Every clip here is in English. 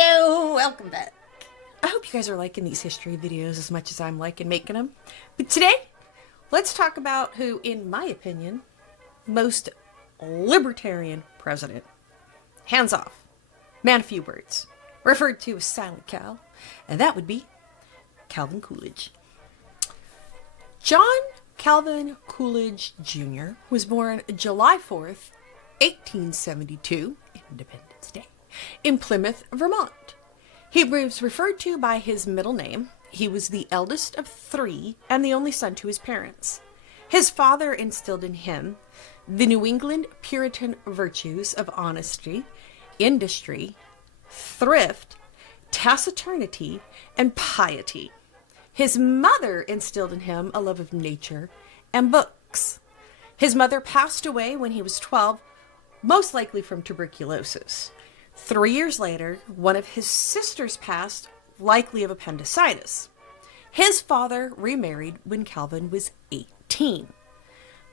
Hello, welcome back. I hope you guys are liking these history videos as much as I'm liking making them. But today, let's talk about who, in my opinion, most libertarian president. Hands off. Man of few words. Referred to as Silent Cal. And that would be Calvin Coolidge. John Calvin Coolidge Jr. was born July 4th, 1872, Independence Day, in Plymouth, Vermont. He was referred to by his middle name. He was the eldest of three and the only son to his parents. His father instilled in him the New England Puritan virtues of honesty, industry, thrift, taciturnity, and piety. His mother instilled in him a love of nature and books. His mother passed away when he was 12, most likely from tuberculosis. 3 years later, one of his sisters passed, likely of appendicitis. His father remarried when Calvin was 18.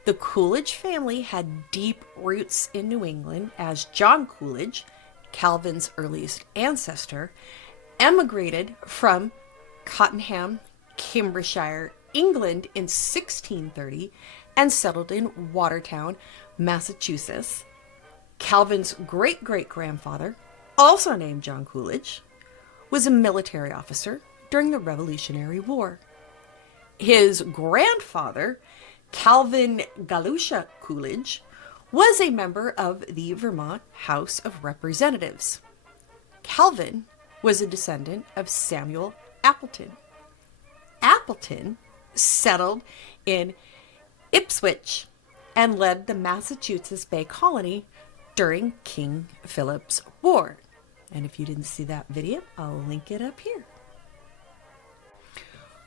The Coolidge family had deep roots in New England, as John Coolidge, Calvin's earliest ancestor, emigrated from Cottenham, Cambridgeshire, England in 1630 and settled in Watertown, Massachusetts. Calvin's great-great-grandfather, also named John Coolidge, was a military officer during the Revolutionary War. His grandfather, Calvin Galusha Coolidge, was a member of the Vermont House of Representatives. Calvin was a descendant of Samuel Appleton. Appleton settled in Ipswich and led the Massachusetts Bay Colony during King Philip's War. And if you didn't see that video, I'll link it up here.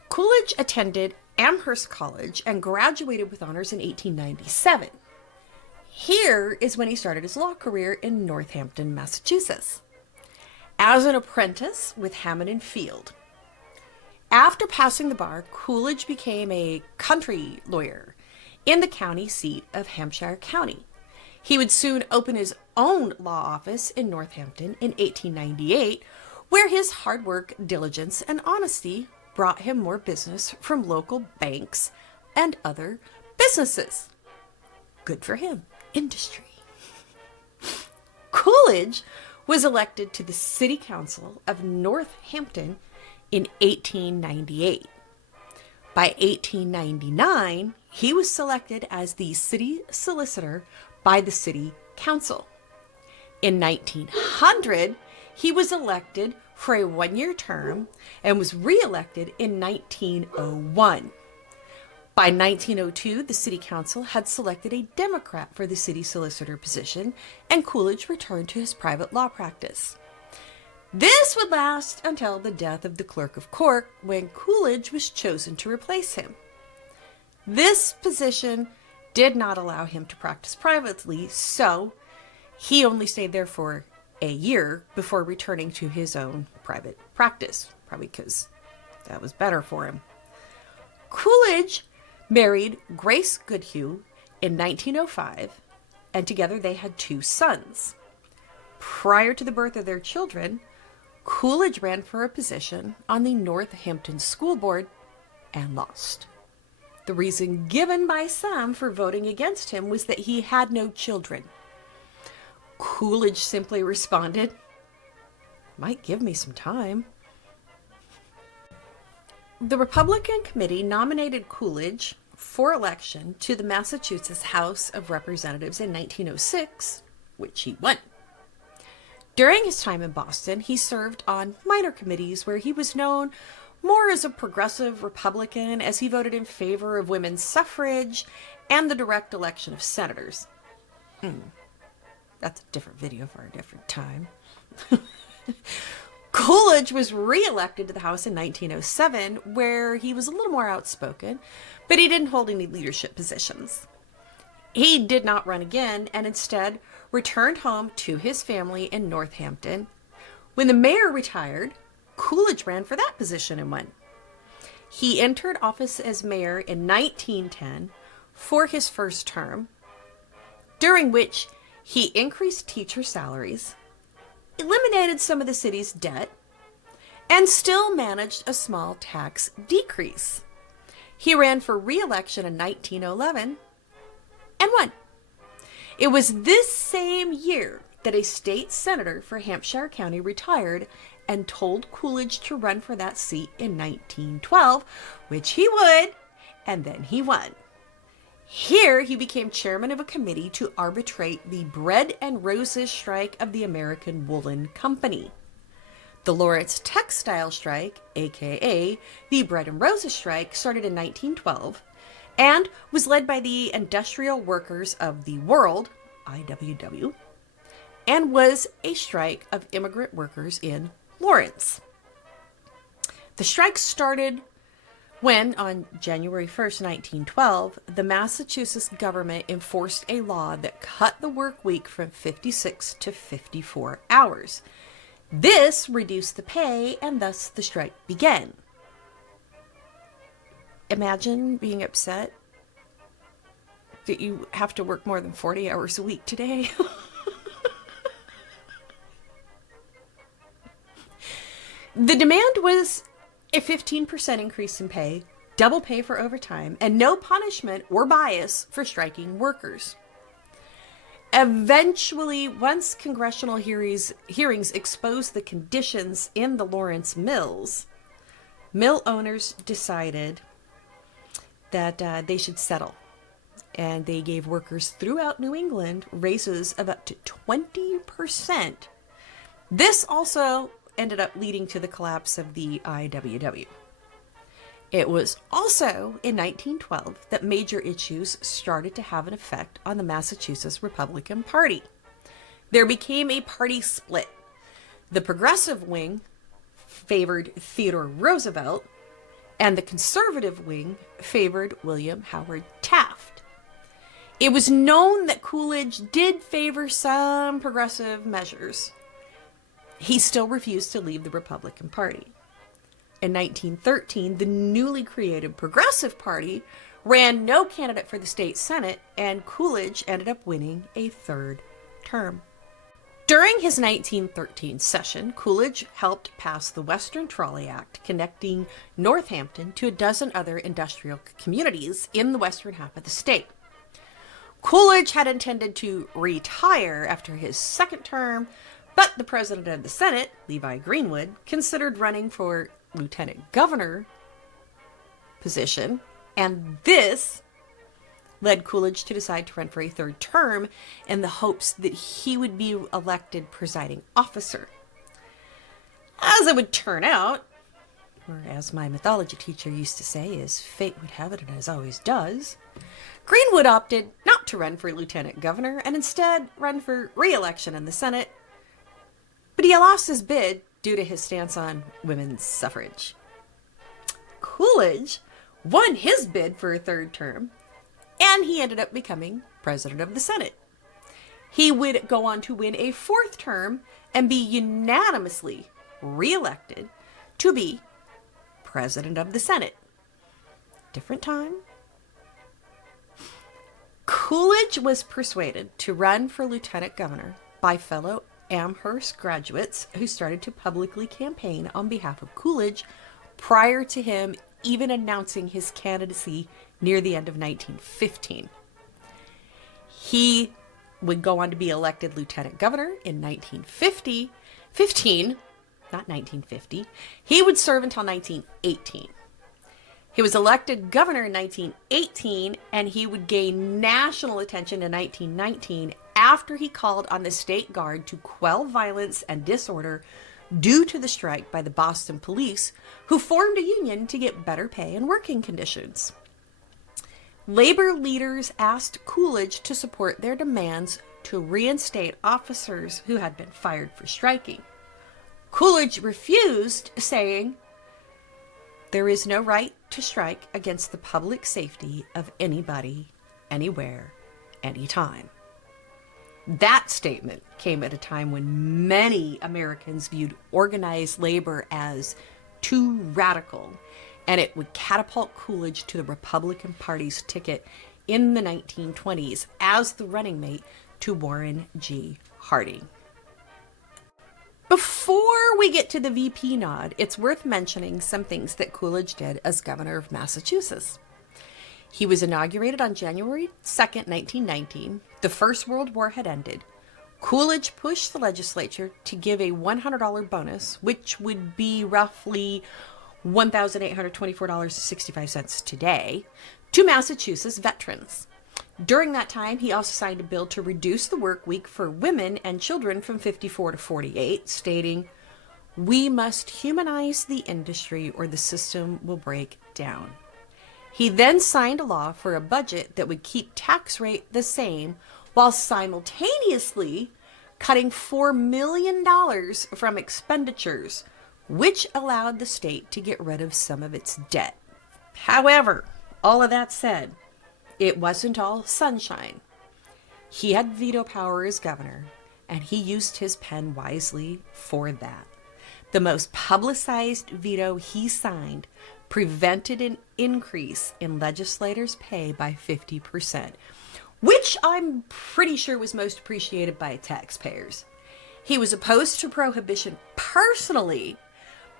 Coolidge attended Amherst College and graduated with honors in 1897. Here is when he started his law career in Northampton, Massachusetts, as an apprentice with Hammond and Field. After passing the bar, Coolidge became a country lawyer in the county seat of Hampshire County. He would soon open his own law office in Northampton in 1898, where his hard work, diligence, and honesty brought him more business from local banks and other businesses. Good for him. Industry. Coolidge was elected to the City Council of Northampton in 1898. By 1899, he was selected as the city solicitor by the City Council. In 1900, he was elected for a one-year term and was re-elected in 1901. By 1902, the City Council had selected a Democrat for the city solicitor position, and Coolidge returned to his private law practice. This would last until the death of the Clerk of Court, when Coolidge was chosen to replace him. This position did not allow him to practice privately, so he only stayed there for a year before returning to his own private practice, probably because that was better for him. Coolidge married Grace Goodhue in 1905, and together they had 2 sons. Prior to the birth of their children, Coolidge ran for a position on the Northampton School Board and lost. The reason given by some for voting against him was that he had no children. Coolidge simply responded, "Might give me some time." The Republican committee nominated Coolidge for election to the Massachusetts House of Representatives in 1906, which he won. During his time in Boston, he served on minor committees where he was known more as a progressive Republican, as he voted in favor of women's suffrage and the direct election of senators. That's a different video for a different time. Coolidge was re-elected to the House in 1907, where he was a little more outspoken, but he didn't hold any leadership positions. He did not run again, and instead returned home to his family in Northampton. When the mayor retired, Coolidge ran for that position and won. He entered office as mayor in 1910 for his first term, during which he increased teacher salaries, eliminated some of the city's debt, and still managed a small tax decrease. He ran for re-election in 1911 and won. It was this same year that a state senator for Hampshire County retired and told Coolidge to run for that seat in 1912, which he would, and then he won. Here, he became chairman of a committee to arbitrate the bread and roses strike of the American Woolen Company. The Lawrence Textile Strike, aka the Bread and Roses Strike, started in 1912 and was led by the Industrial Workers of the World, IWW, and was a strike of immigrant workers in Lawrence. The strike started when, on January 1st, 1912, the Massachusetts government enforced a law that cut the work week from 56 to 54 hours. This reduced the pay, and thus the strike began. Imagine being upset that you have to work more than 40 hours a week today. The demand was a 15% increase in pay, double pay for overtime, and no punishment or bias for striking workers. Eventually, once congressional hearings exposed the conditions in the Lawrence mills, mill owners decided that they should settle. And they gave workers throughout New England raises of up to 20%. This also ended up leading to the collapse of the IWW. It was also in 1912 that major issues started to have an effect on the Massachusetts Republican Party. There became a party split. The progressive wing favored Theodore Roosevelt, and the conservative wing favored William Howard Taft. It was known that Coolidge did favor some progressive measures. He still refused to leave the Republican Party. In 1913, the newly created Progressive Party ran no candidate for the state Senate, and Coolidge ended up winning a third term. During his 1913 session, Coolidge helped pass the Western Trolley Act, connecting Northampton to a dozen other industrial communities in the western half of the state. Coolidge had intended to retire after his second term, but the president of the Senate, Levi Greenwood, considered running for lieutenant governor position, and this led Coolidge to decide to run for a third term in the hopes that he would be elected presiding officer. As it would turn out, or as my mythology teacher used to say, as fate would have it and as always does, Greenwood opted not to run for lieutenant governor and instead run for re-election in the Senate, but he lost his bid due to his stance on women's suffrage. Coolidge won his bid for a third term, and he ended up becoming president of the Senate. He would go on to win a fourth term and be unanimously re-elected to be president of the Senate. Different time. Coolidge was persuaded to run for lieutenant governor by fellow Amherst graduates who started to publicly campaign on behalf of Coolidge prior to him even announcing his candidacy near the end of 1915. He would go on to be elected lieutenant governor in 1915, not 1950. He would serve until 1918. He was elected governor in 1918, and he would gain national attention in 1919 after he called on the state guard to quell violence and disorder due to the strike by the Boston police, who formed a union to get better pay and working conditions. Labor leaders asked Coolidge to support their demands to reinstate officers who had been fired for striking. Coolidge refused, saying, "There is no right to strike against the public safety of anybody, anywhere, anytime." That statement came at a time when many Americans viewed organized labor as too radical, and it would catapult Coolidge to the Republican Party's ticket in the 1920s as the running mate to Warren G. Harding. Before we get to the VP nod, it's worth mentioning some things that Coolidge did as governor of Massachusetts. He was inaugurated on January 2nd, 1919. The First World War had ended. Coolidge pushed the legislature to give a $100 bonus, which would be roughly $1,824.65 today, to Massachusetts veterans. During that time, he also signed a bill to reduce the work week for women and children from 54 to 48, stating, "We must humanize the industry or the system will break down." He then signed a law for a budget that would keep tax rate the same while simultaneously cutting $4 million from expenditures, which allowed the state to get rid of some of its debt. However, all of that said, it wasn't all sunshine. He had veto power as governor, and he used his pen wisely for that. The most publicized veto he signed prevented an increase in legislators' pay by 50%, which I'm pretty sure was most appreciated by taxpayers. He was opposed to prohibition personally,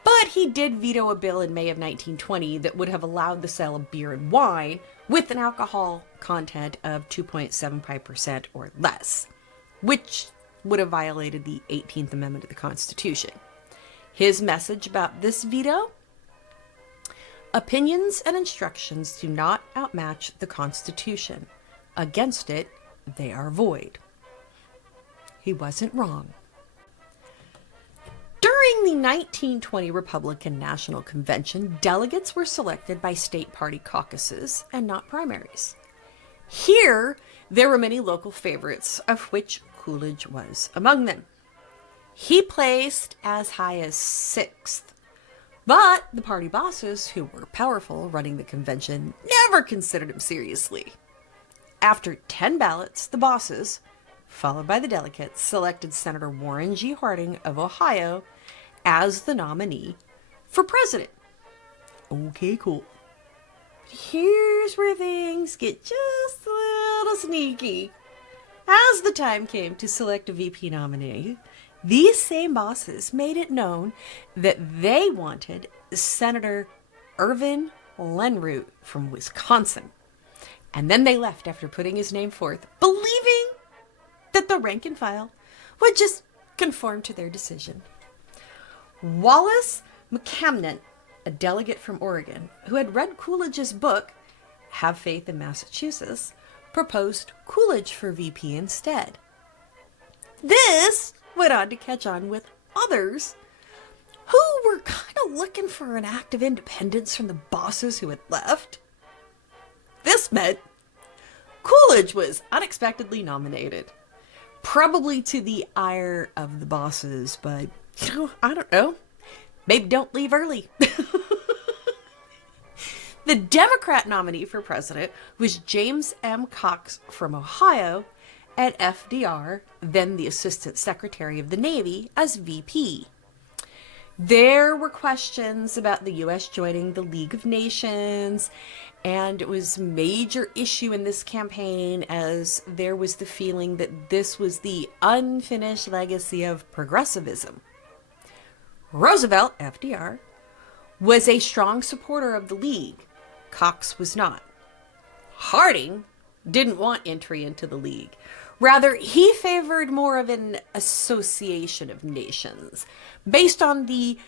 but he did veto a bill in May of 1920 that would have allowed the sale of beer and wine with an alcohol content of 2.75% or less, which would have violated the 18th Amendment of the Constitution. His message about this veto: opinions and instructions do not outmatch the Constitution. Against it, they are void. He wasn't wrong. During the 1920 Republican National Convention, delegates were selected by state party caucuses and not primaries. Here, there were many local favorites, of which Coolidge was among them. He placed as high as 6th, but the party bosses, who were powerful running the convention, never considered him seriously. After 10 ballots, the bosses, followed by the delegates, selected Senator Warren G. Harding of Ohio as the nominee for president. Okay, cool. But here's where things get just a little sneaky. As the time came to select a VP nominee, these same bosses made it known that they wanted Senator Irvin Lenroot from Wisconsin. And then they left after putting his name forth, believing that the rank and file would just conform to their decision. Wallace McCamnon, a delegate from Oregon, who had read Coolidge's book, Have Faith in Massachusetts, proposed Coolidge for VP instead. This went on to catch on with others who were kind of looking for an act of independence from the bosses who had left. This meant Coolidge was unexpectedly nominated, probably to the ire of the bosses, but, I don't know. Maybe don't leave early. The Democrat nominee for president was James M. Cox from Ohio, and FDR, then the Assistant Secretary of the Navy, as VP. There were questions about the U.S. joining the League of Nations, and it was a major issue in this campaign as there was the feeling that this was the unfinished legacy of progressivism. Roosevelt, FDR, was a strong supporter of the League. Cox was not. Harding didn't want entry into the League. Rather, he favored more of an association of nations based on the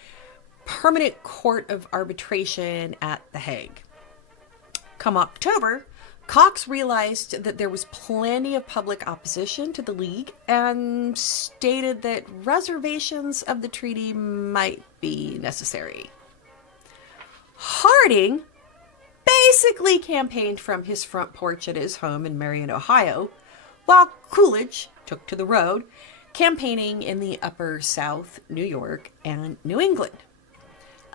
Permanent Court of Arbitration at The Hague. Come October, Cox realized that there was plenty of public opposition to the League and stated that reservations of the treaty might be necessary. Harding basically campaigned from his front porch at his home in Marion, Ohio, while Coolidge took to the road, campaigning in the Upper South, New York, and New England.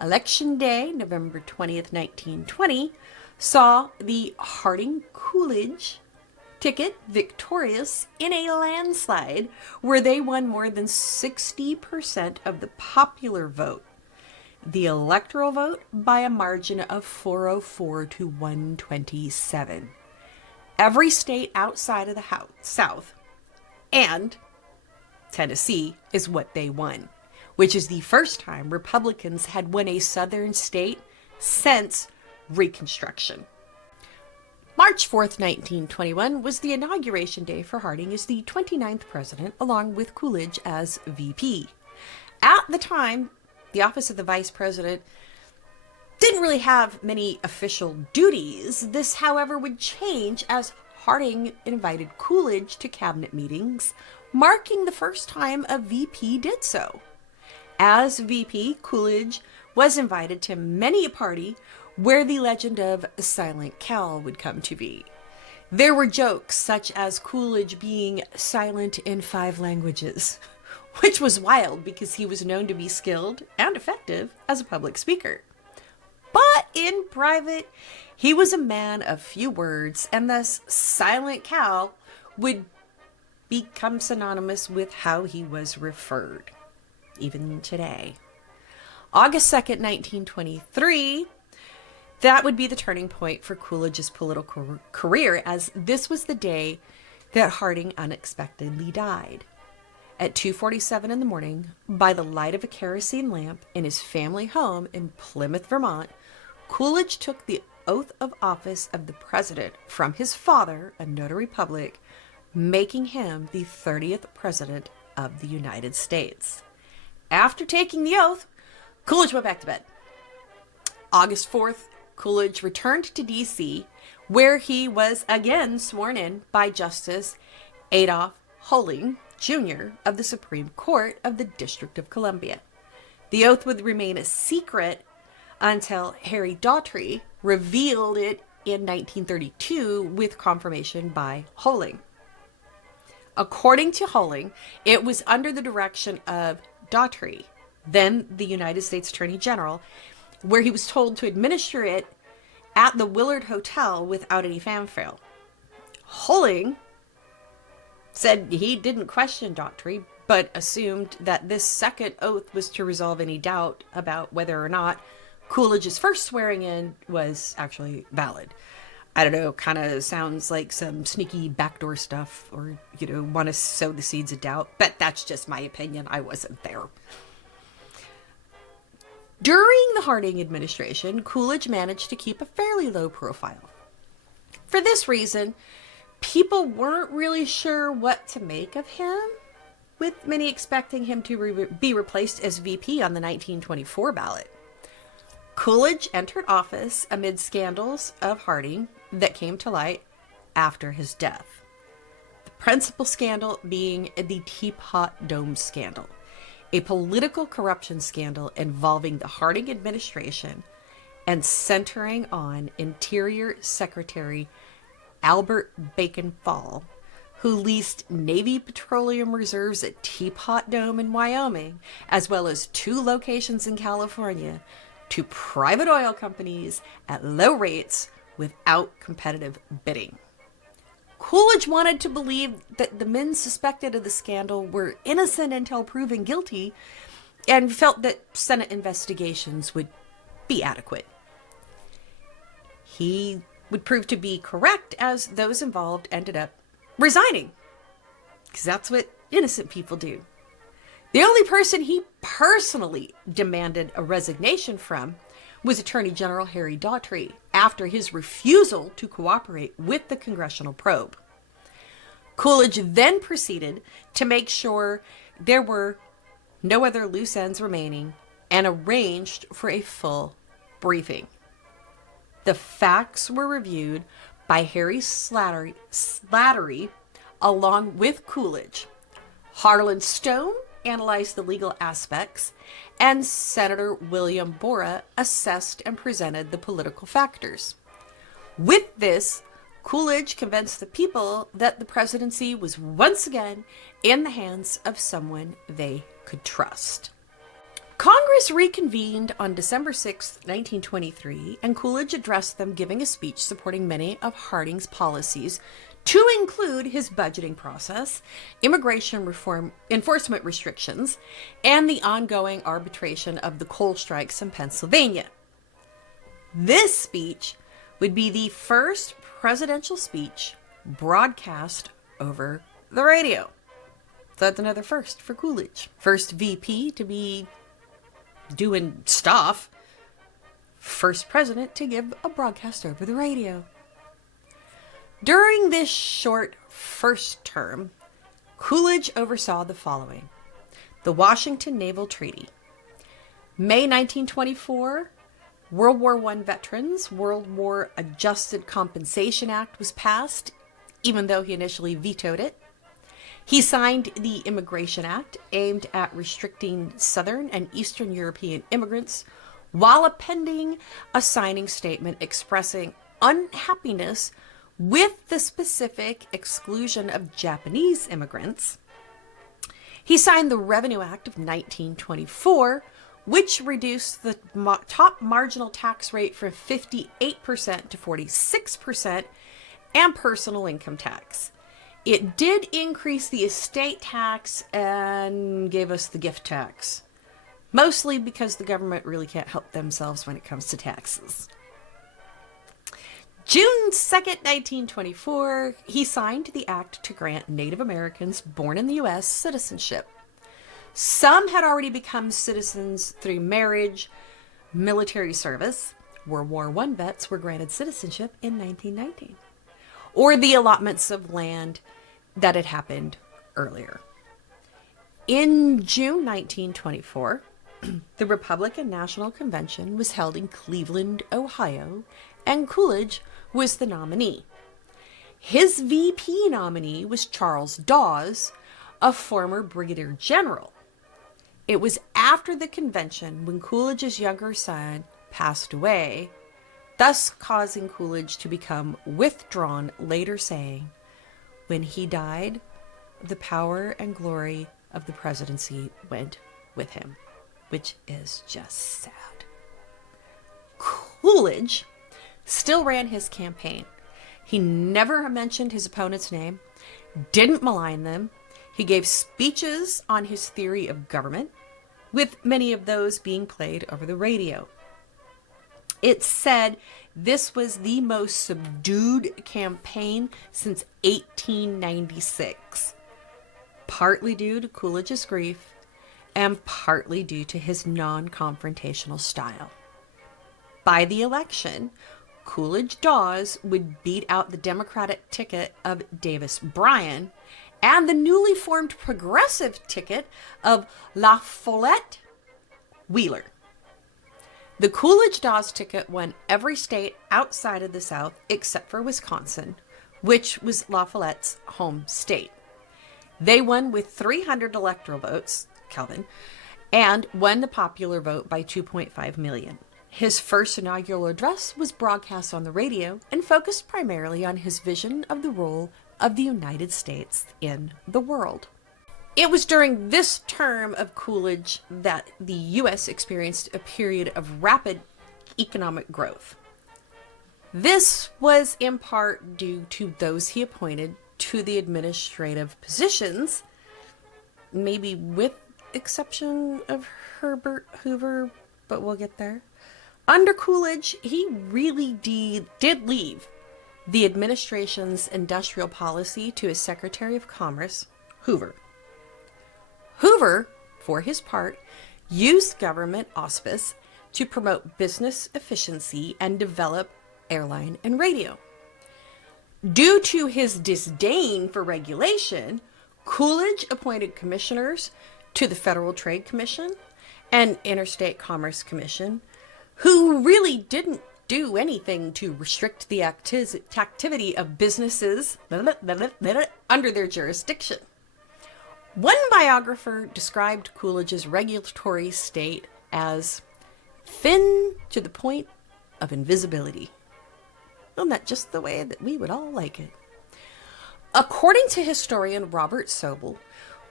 Election Day, November 20th, 1920, saw the Harding-Coolidge ticket victorious in a landslide where they won more than 60% of the popular vote. The electoral vote by a margin of 404 to 127. Every state outside of the South and Tennessee is what they won. which is the first time Republicans had won a southern state since Reconstruction. March 4th, 1921 was the inauguration day for Harding as the 29th president, along with Coolidge as VP. At the time, the office of the vice president didn't really have many official duties. This, however, would change as Harding invited Coolidge to cabinet meetings, marking the first time a VP did so. As VP, Coolidge was invited to many a party where the legend of Silent Cal would come to be. There were jokes such as Coolidge being silent in 5 languages, which was wild because he was known to be skilled and effective as a public speaker. But in private, he was a man of few words, and thus Silent Cal would become synonymous with how he was referred, even today. August 2nd, 1923, that would be the turning point for Coolidge's political career, as this was the day that Harding unexpectedly died. At 2:47 in the morning, by the light of a kerosene lamp in his family home in Plymouth, Vermont, Coolidge took the oath of office of the president from his father, a notary public, making him the 30th president of the United States. After taking the oath, Coolidge went back to bed. August 4th, Coolidge returned to D.C., where he was again sworn in by Justice Adolph Holling, Jr. of the Supreme Court of the District of Columbia. The oath would remain a secret until Harry Daughtry revealed it in 1932 with confirmation by Holling. According to Holling, it was under the direction of Daughtry, then the United States Attorney General, where he was told to administer it at the Willard Hotel without any fanfare. Holling said he didn't question Daughtry, but assumed that this second oath was to resolve any doubt about whether or not Coolidge's first swearing in was actually valid. I don't know, kind of sounds like some sneaky backdoor stuff, or, want to sow the seeds of doubt, but that's just my opinion. I wasn't there. During the Harding administration, Coolidge managed to keep a fairly low profile. For this reason, people weren't really sure what to make of him, with many expecting him to be replaced as VP on the 1924 ballot. Coolidge entered office amid scandals of Harding that came to light after his death. The principal scandal being the Teapot Dome scandal, a political corruption scandal involving the Harding administration and centering on Interior Secretary Albert Bacon Fall, who leased Navy petroleum reserves at Teapot Dome in Wyoming, as well as 2 locations in California, to private oil companies at low rates without competitive bidding. Coolidge wanted to believe that the men suspected of the scandal were innocent until proven guilty, and felt that Senate investigations would be adequate. He would prove to be correct, as those involved ended up resigning, because that's what innocent people do. The only person he personally demanded a resignation from was Attorney General Harry Daughtry, after his refusal to cooperate with the congressional probe. Coolidge then proceeded to make sure there were no other loose ends remaining and arranged for a full briefing. The facts were reviewed by Harry Slattery along with Coolidge. Harlan Stone analyzed the legal aspects, and Senator William Borah assessed and presented the political factors. With this, Coolidge convinced the people that the presidency was once again in the hands of someone they could trust. Congress reconvened on December 6, 1923, and Coolidge addressed them, giving a speech supporting many of Harding's policies, to include his budgeting process, immigration reform, enforcement restrictions, and the ongoing arbitration of the coal strikes in Pennsylvania. This speech would be the first presidential speech broadcast over the radio. So that's another first for Coolidge. First VP to be doing stuff. First president to give a broadcast over the radio. During this short first term, Coolidge oversaw the following: the Washington Naval Treaty. May 1924, World War I Veterans World War Adjusted Compensation Act was passed, even though he initially vetoed it. He signed the Immigration Act, aimed at restricting Southern and Eastern European immigrants, while appending a signing statement expressing unhappiness with the specific exclusion of Japanese immigrants. He signed the Revenue Act of 1924, which reduced the top marginal tax rate from 58% to 46%, and personal income tax. It did increase the estate tax and gave us the gift tax, mostly because the government really can't help themselves when it comes to taxes. June 2nd, 1924, he signed the act to grant Native Americans born in the U.S. citizenship. Some had already become citizens through marriage, military service. World War I vets were granted citizenship in 1919, or the allotments of land that had happened earlier. In June 1924, the Republican National Convention was held in Cleveland, Ohio, and Coolidge was the nominee. His VP nominee was Charles Dawes, a former brigadier general. It was after the convention when Coolidge's younger son passed away, thus causing Coolidge to become withdrawn, later saying, "When he died, the power and glory of the presidency went with him," which is just sad. Coolidge still ran his campaign. He never mentioned his opponent's name, didn't malign them. He gave speeches on his theory of government, with many of those being played over the radio. It's said this was the most subdued campaign since 1896, partly due to Coolidge's grief and partly due to his non-confrontational style. By the election, Coolidge Dawes would beat out the Democratic ticket of Davis Bryan and the newly formed progressive ticket of La Follette Wheeler. The Coolidge-Dawes ticket won every state outside of the South except for Wisconsin, which was La Follette's home state. They won with 300 electoral votes, Calvin, and won the popular vote by 2.5 million. His first inaugural address was broadcast on the radio and focused primarily on his vision of the role of the United States in the world. It was during this term of Coolidge that the U.S. experienced a period of rapid economic growth. This was in part due to those he appointed to the administrative positions, maybe with exception of Herbert Hoover, but we'll get there. Under Coolidge, he really did leave the administration's industrial policy to his Secretary of Commerce, Hoover. Hoover, for his part, used government auspice to promote business efficiency and develop airline and radio. Due to his disdain for regulation, Coolidge appointed commissioners to the Federal Trade Commission and Interstate Commerce Commission, who really didn't do anything to restrict the activity of businesses under their jurisdiction. One biographer described Coolidge's regulatory state as thin to the point of invisibility. Isn't that just the way that we would all like it? According to historian Robert Sobel,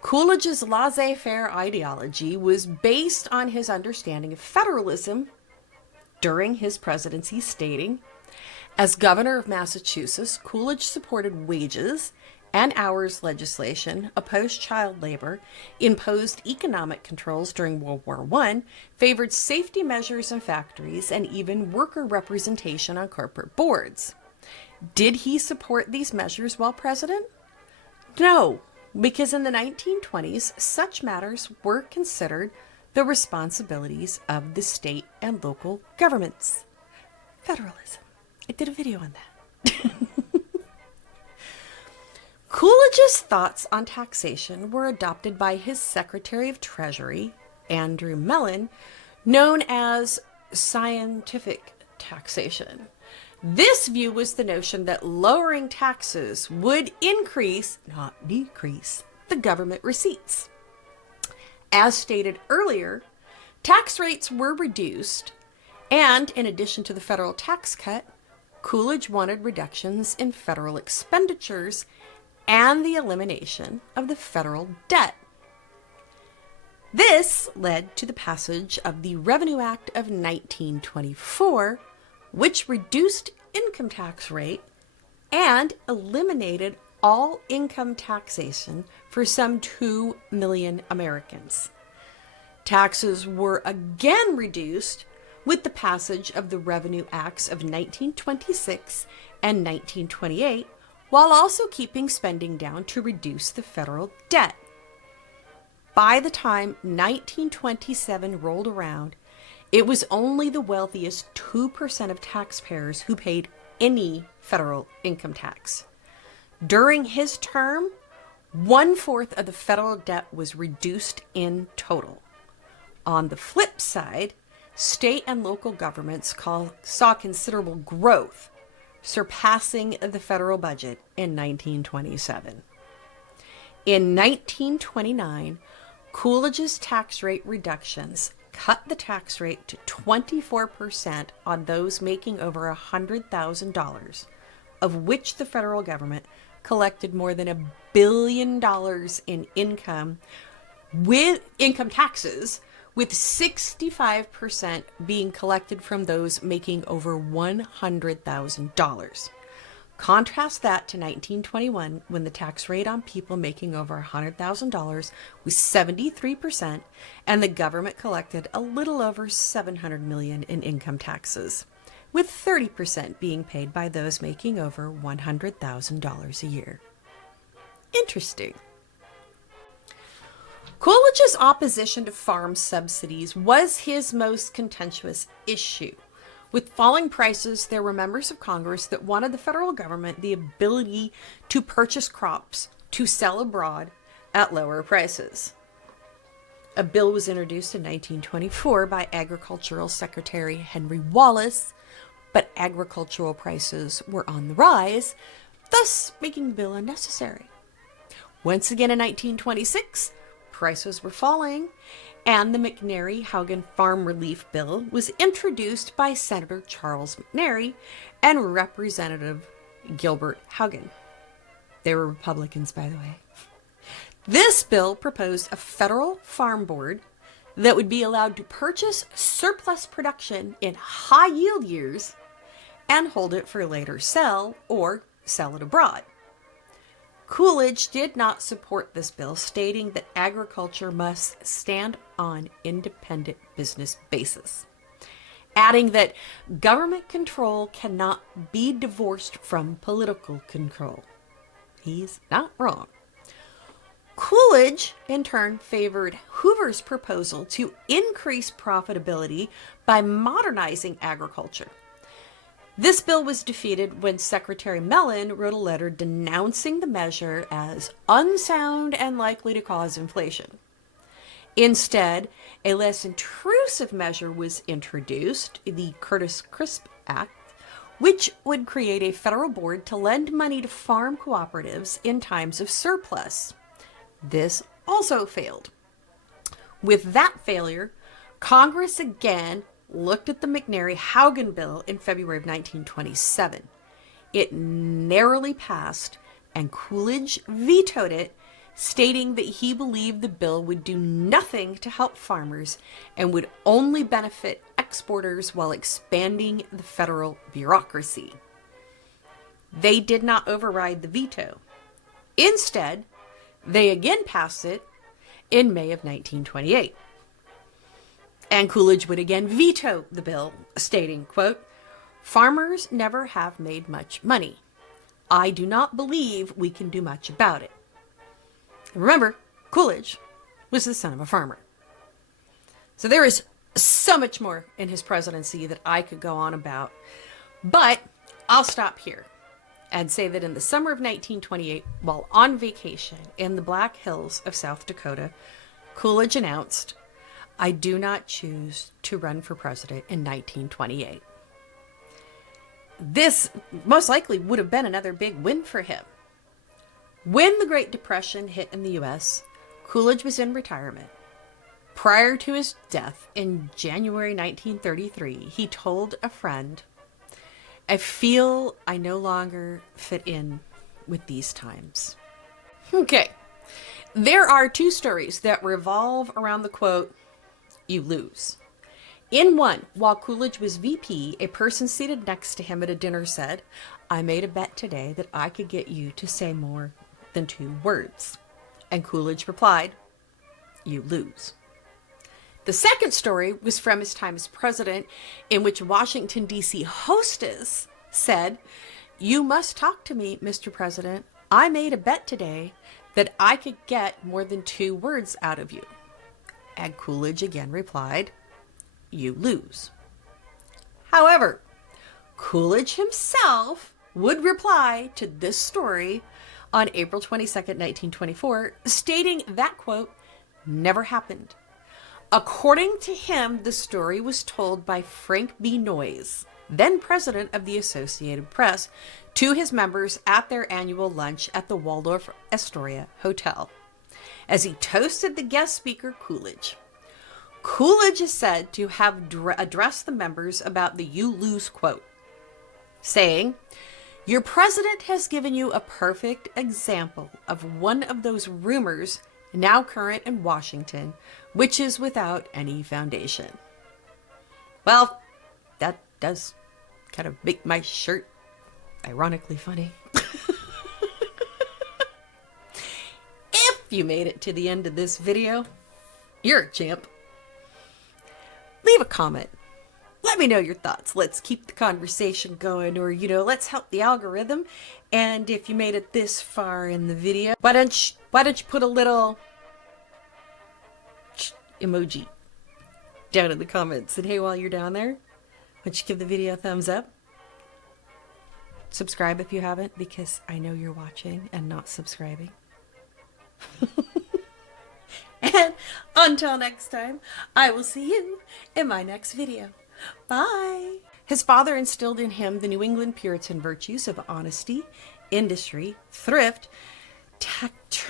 Coolidge's laissez-faire ideology was based on his understanding of federalism during his presidency, stating, as governor of Massachusetts, Coolidge supported wages and hours legislation, opposed child labor, imposed economic controls during World War I, favored safety measures in factories, and even worker representation on corporate boards. Did he support these measures while president? No, because in the 1920s, such matters were considered the responsibilities of the state and local governments. Federalism. I did a video on that. Coolidge's thoughts on taxation were adopted by his Secretary of Treasury, Andrew Mellon, known as scientific taxation. This view was the notion that lowering taxes would increase, not decrease, the government receipts. As stated earlier, tax rates were reduced, and in addition to the federal tax cut, Coolidge wanted reductions in federal expenditures and the elimination of the federal debt. This led to the passage of the Revenue Act of 1924, which reduced income tax rate and eliminated all income taxation for some 2 million Americans. Taxes were again reduced with the passage of the Revenue Acts of 1926 and 1928, while also keeping spending down to reduce the federal debt. By the time 1927 rolled around, it was only the wealthiest 2% of taxpayers who paid any federal income tax. During his term, 1/4 of the federal debt was reduced in total. On the flip side, state and local governments saw considerable growth, surpassing the federal budget in 1927. In 1929, Coolidge's tax rate reductions cut the tax rate to 24% on those making over $100,000, of which the federal government collected more than $1 billion in income taxes, with 65% being collected from those making over $100,000. Contrast that to 1921, when the tax rate on people making over $100,000 was 73%, and the government collected a little over $700 million in income taxes, with 30% being paid by those making over $100,000 a year. Interesting. Coolidge's opposition to farm subsidies was his most contentious issue. With falling prices, there were members of Congress that wanted the federal government the ability to purchase crops to sell abroad at lower prices. A bill was introduced in 1924 by Agricultural Secretary Henry Wallace, but agricultural prices were on the rise, thus making the bill unnecessary. Once again in 1926, prices were falling, and the McNary-Haugen Farm Relief Bill was introduced by Senator Charles McNary and Representative Gilbert Haugen. They were Republicans, by the way. This bill proposed a federal farm board that would be allowed to purchase surplus production in high-yield years and hold it for later sell or sell it abroad. Coolidge did not support this bill, stating that agriculture must stand on independent business basis, adding that government control cannot be divorced from political control. He's not wrong. Coolidge, in turn, favored Hoover's proposal to increase profitability by modernizing agriculture. This bill was defeated when Secretary Mellon wrote a letter denouncing the measure as unsound and likely to cause inflation. Instead, a less intrusive measure was introduced, the Curtis-Crisp Act, which would create a federal board to lend money to farm cooperatives in times of surplus. This also failed. With that failure, Congress again looked at the McNary-Haugen bill in February of 1927. It narrowly passed, and Coolidge vetoed it, stating that he believed the bill would do nothing to help farmers and would only benefit exporters while expanding the federal bureaucracy. They did not override the veto. Instead, they again passed it in May of 1928. And Coolidge would again veto the bill, stating, quote, "Farmers never have made much money. I do not believe we can do much about it." Remember, Coolidge was the son of a farmer. So there is so much more in his presidency that I could go on about, but I'll stop here and say that in the summer of 1928, while on vacation in the Black Hills of South Dakota, Coolidge announced, "I do not choose to run for president in 1928. This most likely would have been another big win for him. When the Great Depression hit in the U.S., Coolidge was in retirement. Prior to his death in January 1933, he told a friend, "I feel I no longer fit in with these times." Okay, there are two stories that revolve around the quote, "You lose." In one, while Coolidge was VP, a person seated next to him at a dinner said, "I made a bet today that I could get you to say more than 2 words." And Coolidge replied, "You lose." The second story was from his time as president, in which Washington, D.C. hostess said, "You must talk to me, Mr. President. I made a bet today that I could get more than 2 words out of you." And Coolidge again replied, "You lose." However, Coolidge himself would reply to this story on April 22nd, 1924, stating that quote never happened. According to him, the story was told by Frank B. Noyes, then president of the Associated Press, to his members at their annual lunch at the Waldorf Astoria Hotel, as he toasted the guest speaker, Coolidge. Coolidge is said to have addressed the members about the "you lose" quote, saying, "Your president has given you a perfect example of one of those rumors now current in Washington, which is without any foundation." Well, that does kind of make my shirt ironically funny. If you made it to the end of this video, you're a champ. Leave a comment. Let me know your thoughts. Let's keep the conversation going, or, let's help the algorithm. And if you made it this far in the video, why don't you put a little emoji down in the comments? And hey, while you're down there, why don't you give the video a thumbs up? Subscribe if you haven't, because I know you're watching and not subscribing. And until next time, I will see you in my next video. Bye. His father instilled in him the New England Puritan virtues of honesty, industry, thrift, tact,